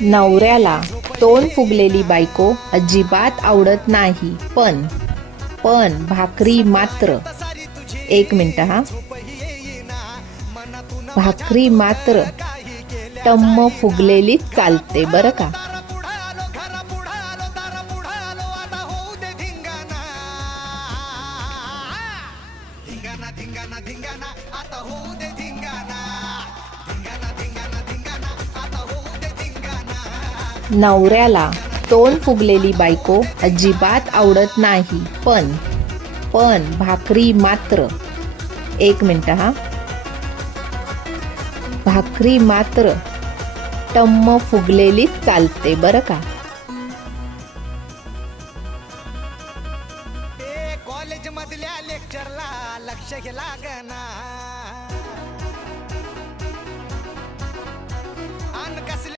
नवऱ्याला तोंड फुगलेली बायको अजिबात आवडत नाही, पण भाकरी मात्र. एक मिनिट हा. भाकरी मात्र टम्म फुगलेलीच चालते बरं का. नवऱ्याला तोंड फुगलेली बायको अजिबात आवडत नाही, पण भाकरी मात्र. एक मिनिट हा. भाकरी मात्र टम्म फुगलेलीच चालते बरं का.